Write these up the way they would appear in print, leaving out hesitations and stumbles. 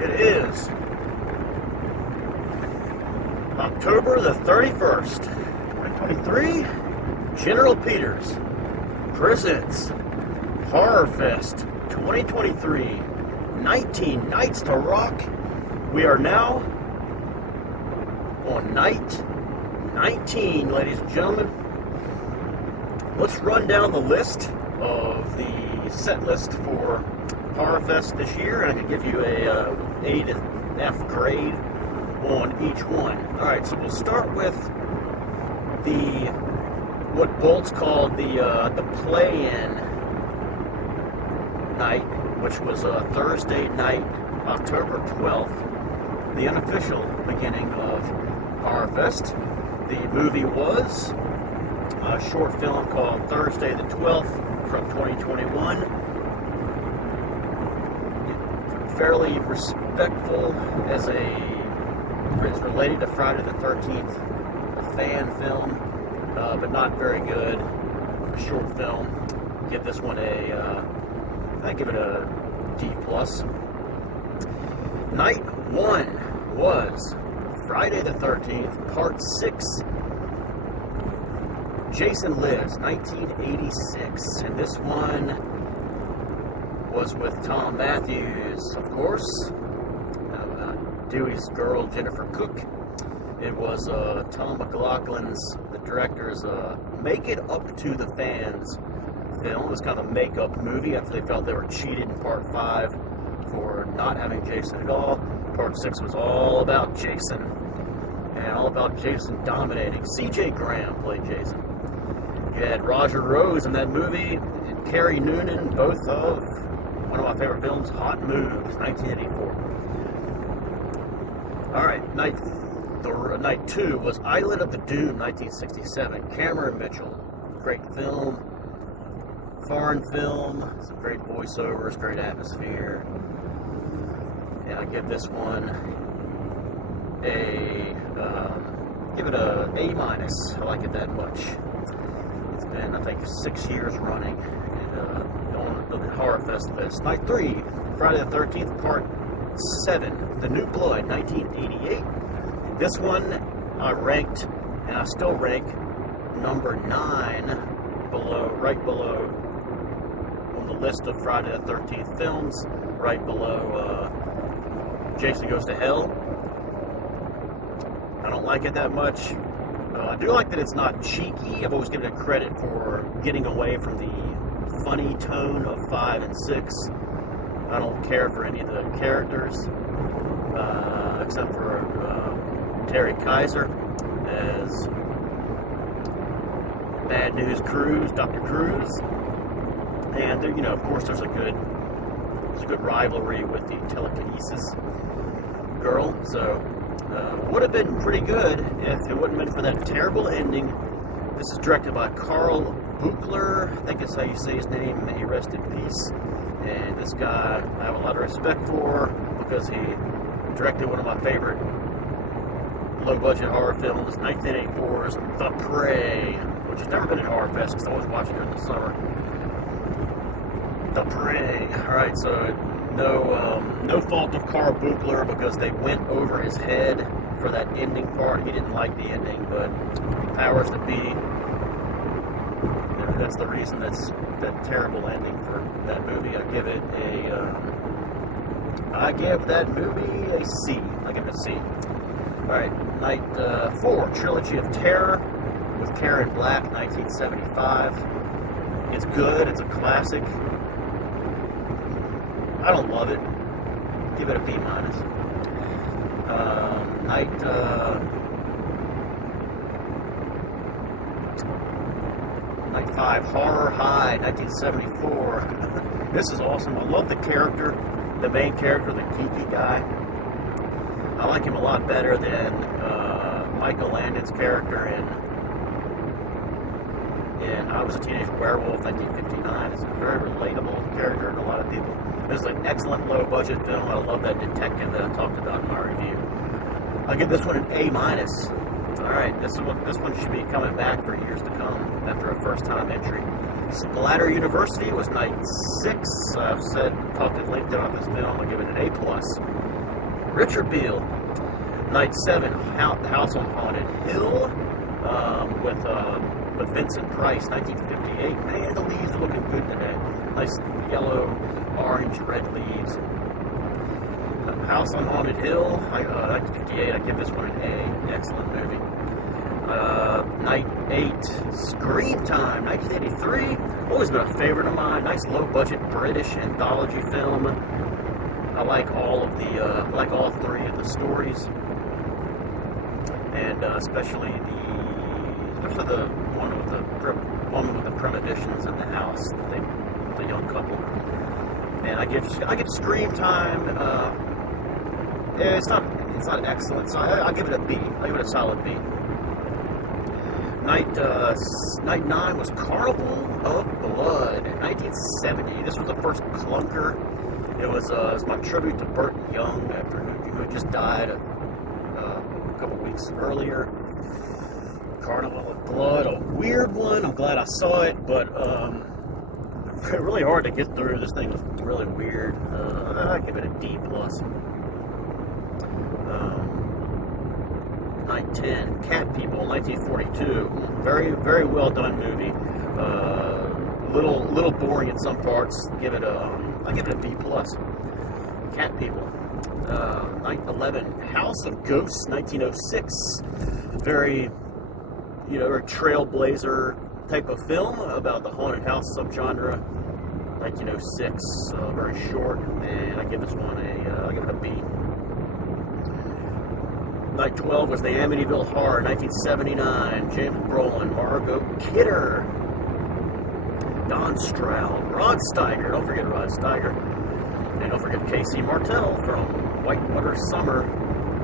It is October the 31st, 2023. General Peters presents Horrorfest 2023, 19 Nights to Rock. We are now on night 19, ladies and gentlemen. Let's run down the list of the set list for Horrorfest this year, and I can give you a A to F grade on each one. Alright, so we'll start with what Bolt's called the play-in night, which was Thursday night, October 12th, the unofficial beginning of Horrorfest. The movie was a short film called Thursday the 12th from 2021. Fairly respectful as it's related to Friday the 13th, a fan film, but not very good. A short film. Give this one I give it a D+. Night 1 was Friday the 13th, Part 6. Jason Lives, 1986, and this one was with Tom Matthews, of course, Dewey's girl, Jennifer Cook. It was Tom McLaughlin's, the director's, Make It Up to the Fans film. It was kind of a make-up movie after they felt they were cheated in Part 5 for not having Jason at all. Part 6 was all about Jason, and all about Jason dominating. C.J. Graham played Jason. You had Roger Rose in that movie, and Carrie Noonan, both of one of my favorite films, Hot Moves, 1984. Alright, night 2 was Island of the Doom, 1967. Cameron Mitchell, great film, foreign film, some great voiceovers, great atmosphere. And I give this one give it a A-. I like it that much. It's been, I think, 6 years running on the Horrorfest list. Night 3, Friday the 13th, Part 7, The New Blood, 1988. This one I ranked, and I still rank, number 9, right below on the list of Friday the 13th films, right below Jason Goes to Hell. I don't like it that much. I do like that it's not cheeky. I've always given it credit for getting away from the funny tone of 5 and 6. I don't care for any of the characters, except for Terry Kaiser as Bad News Cruz, Dr. Cruz. And there, of course, there's a good rivalry with the telekinesis girl. So would have been pretty good if it wouldn't have been for that terrible ending. This is directed by Carl Buchler. I think that's how you say his name. May he rest in peace. And this guy I have a lot of respect for because he directed one of my favorite low-budget horror films, 1984's The Prey, which has never been in Horrorfest because I was watching it in the summer. The Prey. Alright, so no fault of Carl Buchler because they went over his head for that ending part. He didn't like the ending, but powers that be. That's the reason that's that terrible ending for that movie. I give that movie a C. I give it a C. Alright, night 4, Trilogy of Terror with Karen Black, 1975. It's good, it's a classic. I don't love it. Give it a B-. Night 5, Horror High, 1974. This is awesome. I love the character, the main character, the geeky guy. I like him a lot better than Michael Landon's character in I Was a Teenage Werewolf, 1959. It's a very relatable character to a lot of people. This is an excellent low-budget film. I love that detective that I talked about in my review. I'll give this one an A-. Alright, this one should be coming back for years to come after a first-time entry. Splatter University was night 6. I've talked at length about this film. I'll give it an A+. Richard Beale. Night 7, House on Haunted Hill, with Vincent Price, 1958. Man, the leaves are looking good today. Nice yellow, orange, red leaves. House on Haunted Hill, 1958. I give this one an A. Excellent movie. Night 8, Scream Time, 1983. Always been a favorite of mine. Nice low-budget British anthology film. I like all three of the stories, and especially the woman with the premonitions in the house, the young couple. And I give Scream Time. It's not excellent, so I give it a B. I give it a solid B. Night 9 was Carnival of Blood, 1970. This was the first clunker. It was my tribute to Burton Young, who had just died a couple weeks earlier. Carnival of Blood, a weird one. I'm glad I saw it, but really hard to get through. This thing was really weird. I give it a D+. Night 10, Cat People, 1942. Very, very well done movie. Little boring in some parts. I give it a B+. Cat People. Night 11, House of Ghosts, 1906. Very trailblazer type of film about the haunted house subgenre. 1906, very short, and I give this one I give it a B. Night 12 was the Amityville Horror, 1979. James Brolin, Margot Kidder, Don Stroud, Rod Steiger. Don't forget Rod Steiger. And don't forget Casey Martell from Whitewater Summer,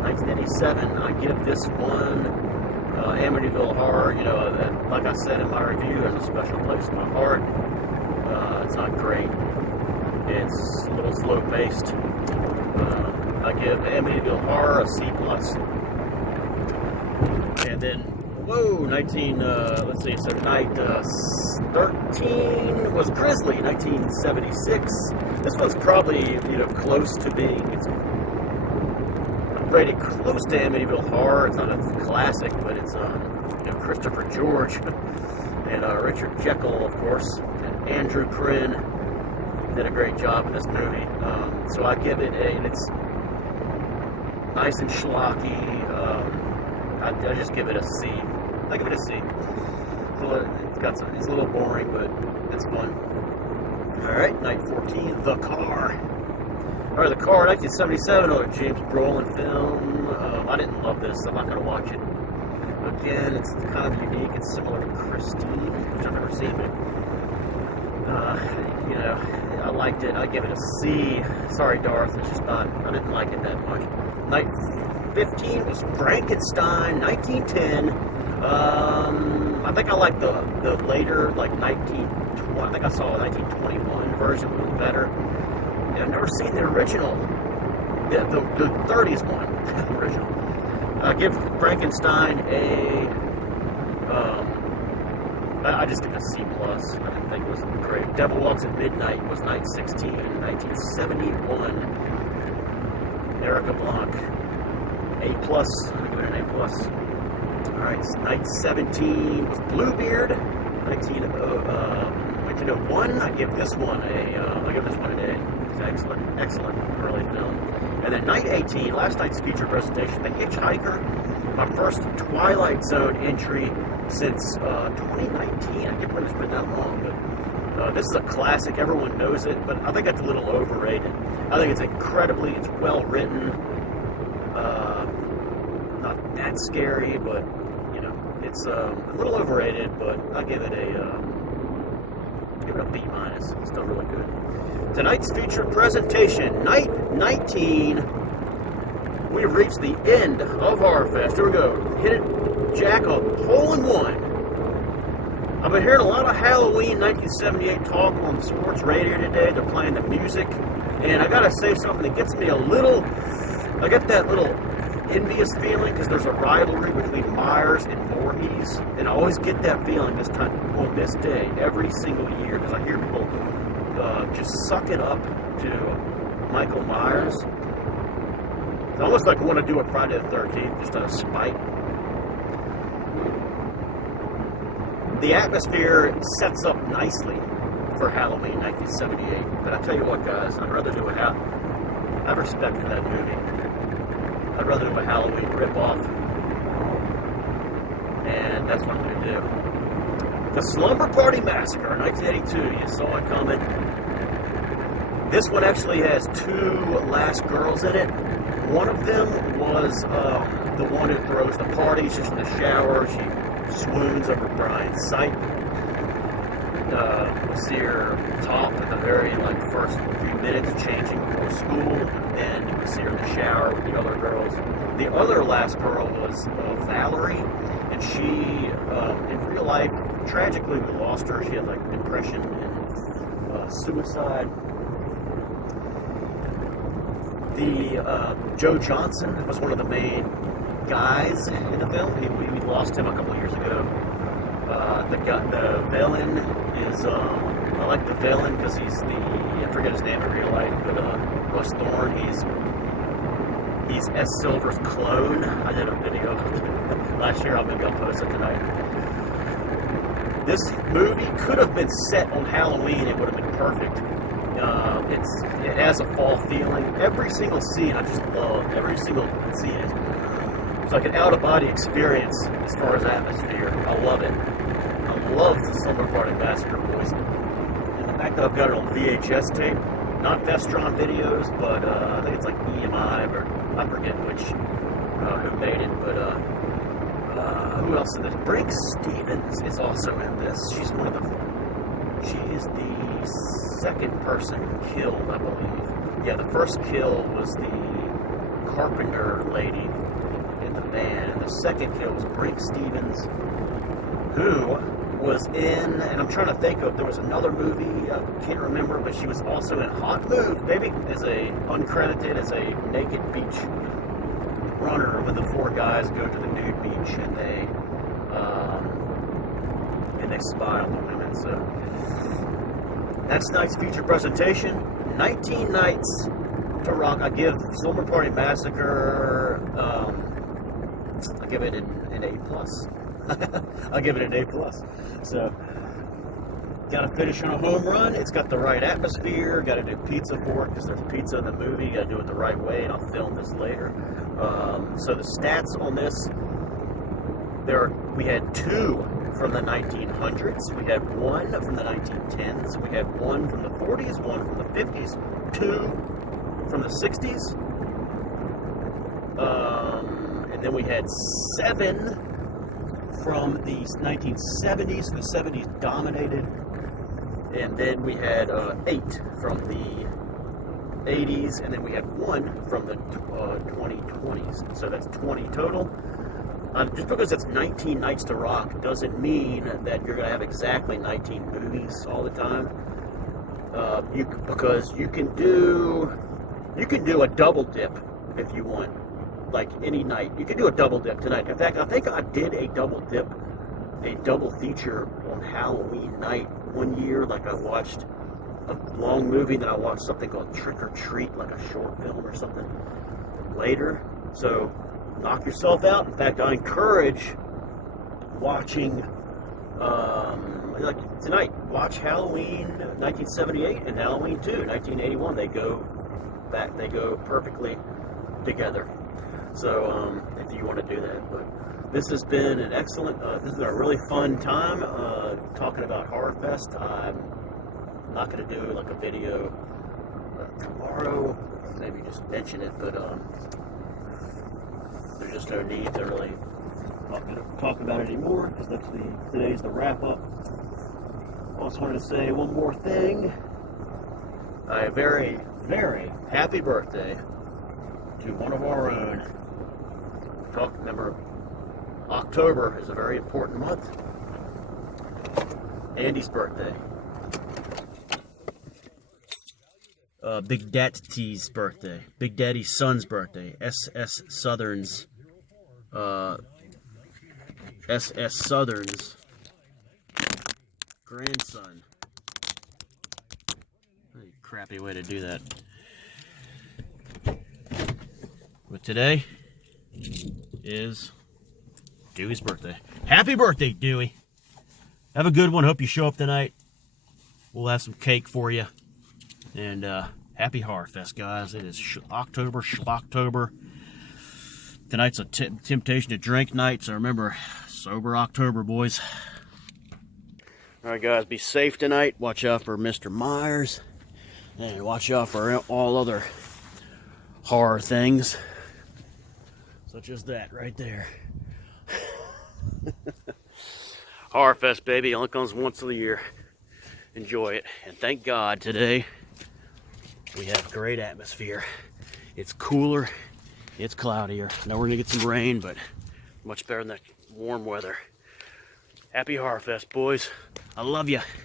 1987. I give this one Amityville Horror. Like I said in my review, has a special place in my heart. It's not great. It's a little slow-paced. I give Amityville Horror a C+. And then, night 13 was Grizzly, 1976. This one's probably, close to being, it's rated close to Amityville Horror. It's not a classic, but it's, Christopher George and Richard Jekyll, of course, and Andrew Prynne did a great job in this movie. So I give it it's nice and schlocky. I just give it a C. I give it a C. It's a little boring, but it's fun. Alright, night 14, The Car. Alright, The Car, 1977, a James Brolin film. I didn't love this. I'm not going to watch it. Again, it's kind of unique. It's similar to Christine, which I've never seen, but I liked it. I give it a C. Sorry, Darth. It's just not. I didn't like it that much. Night 15 was Frankenstein, 1910. I think I like the later, like 1920. I think I saw a 1921 version was better. And I've never seen the original. The 30s one, the original. I give Frankenstein I just give it a C+. I didn't think it was great. Devil Walks at Midnight was night 16, 1971. Erica Blanc, A+. I give it an A+. Alright, night 17 was Bluebeard, 1901. I give this one an A. It's excellent early film. And then night 18, last night's feature presentation, The Hitchhiker, my first Twilight Zone entry since 2019. I can't believe it's been that long, but this is a classic. Everyone knows it, but I think it's a little overrated. I think it's well written. Not that scary, but it's a little overrated. But I give it a B-. It's still really good. Tonight's featured presentation, night 19. We've reached the end of Horrorfest. Here we go. Hit it, Jack, a hole in one. I've been hearing a lot of Halloween 1978 talk on sports radio today. They're playing the music. And I gotta say something that gets me I get that little envious feeling because there's a rivalry between Myers and Voorhees. And I always get that feeling this time, on this day, every single year, because I hear people just suck it up to Michael Myers. It's almost like I want to do a Friday the 13th, just out of spite. The atmosphere sets up nicely for Halloween 1978. But I tell you what, guys, I'd rather do it out. I have respect for that movie. I'd rather do a Halloween ripoff. And that's what I'm going to do. The Slumber Party Massacre, 1982. You saw it coming. This one actually has 2 last girls in it. One of them was the one who throws the party. She's in the shower. She swoons over Brian's sight. We see her top at the very first few minutes changing before school, and you can see her in the shower with the other girls. The other last girl was Valerie, and she, in real life, tragically we lost her. She had depression and suicide. Joe Johnson was one of the main guys in the film. We lost him a couple of years ago. The villain is, I like the villain because he's I forget his name in real life, but Russ Thorne, he's S. Silver's clone. I did a video last year, maybe I'll post it tonight. This movie could have been set on Halloween, it would have been perfect. It has a fall feeling. Every single scene I just love. Every single scene it's like an out-of-body experience as far as atmosphere. I love it. I love the Slumber Party Massacre, boys. And the fact that I've got it on VHS tape, not Vestron videos, but I think it's like EMI, or I forget who made it, but who else in this? Brink Stevens is also in this. She is the second person killed, I believe. Yeah, the first kill was the carpenter lady in the van, and the second kill was Brink Stevens, who was in, and I'm trying to think of, there was another movie, I can't remember, but she was also in Hot Move, baby, as uncredited as a naked beach runner when the 4 guys go to the nude beach and they spy on the women. So that's tonight's feature presentation. 19 Nights to Rock. I give Slumber Party Massacre, I give it an A+. I'll give it an A+. So, gotta finish on a home run. It's got the right atmosphere. Gotta do pizza for it because there's pizza in the movie. Gotta do it the right way, and I'll film this later. So the stats on this, we had 2 from the 1900s. We had 1 from the 1910s. We had 1 from the 40s, 1 from the 50s, 2 from the 60s. And then we had 7 from the 1970s. The 70s dominated. And then we had 8 from the 80s. And then we had 1 from the 2020s. So that's 20 total. Just because it's 19 Nights to Rock doesn't mean that you're going to have exactly 19 movies all the time. Because you can do a double dip if you want, like any night. You can do a double dip tonight. In fact, I think I did a double dip, a double feature on Halloween night one year. Like I watched a long movie, then I watched something called Trick or Treat, like a short film or something later. So knock yourself out. In fact, I encourage watching, like tonight, watch Halloween 1978 and Halloween 2, 1981. They go perfectly together. So, if you want to do that. But this has been an excellent, this is a really fun time, talking about Horrorfest. I'm not going to do like a video tomorrow, maybe just mention it, but, there's just no need to really talk about it anymore, because today's the wrap-up. Also wanted to say one more thing. A very, very happy birthday to one of our own. Remember, October is a very important month. Andy's birthday. Big Daddy's birthday. Big Daddy's son's birthday. SS Southern's grandson. Crappy way to do that. But today is Dewey's birthday. Happy birthday, Dewey. Have a good one. Hope you show up tonight. We'll have some cake for you. And happy Horrorfest, guys. It is October, Schlocktober. Tonight's a temptation to drink night, so remember, sober October, boys. All right, guys, be safe tonight. Watch out for Mr. Myers. And watch out for all other horror things. Such as that right there. Horrorfest, baby. Only comes once a year. Enjoy it. And thank God today we have great atmosphere. It's cooler. It's cloudier. Now we're going to get some rain, but much better than that warm weather. Happy Horrorfest, boys. I love you.